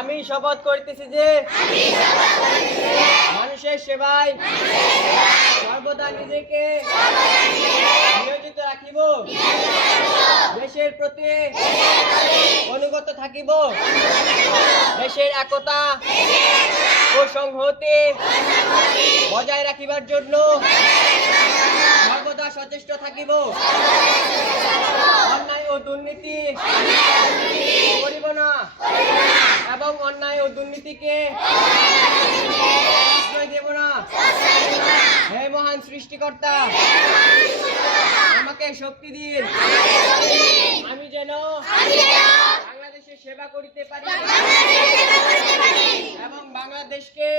আমি শপথ করিতেছি যে মানুষের সেবায় সর্বদা নিজেকে নিয়োজিত রাখিব, দেশের প্রতি অনুগত থাকিব, দেশের একতা ও সংহতি বজায় রাখিবার জন্য সর্বদা সচেষ্ট থাকিব, অন্যায় ও দুর্নীতি করিব না এবং অন্যায় ও দুর্নীতিকে আশ্রয় দেব না। হে মহান সৃষ্টিকর্তা, আমাকে শক্তি দিন, আমি যেন বাংলাদেশের সেবা করিতে পারি এবং বাংলাদেশকে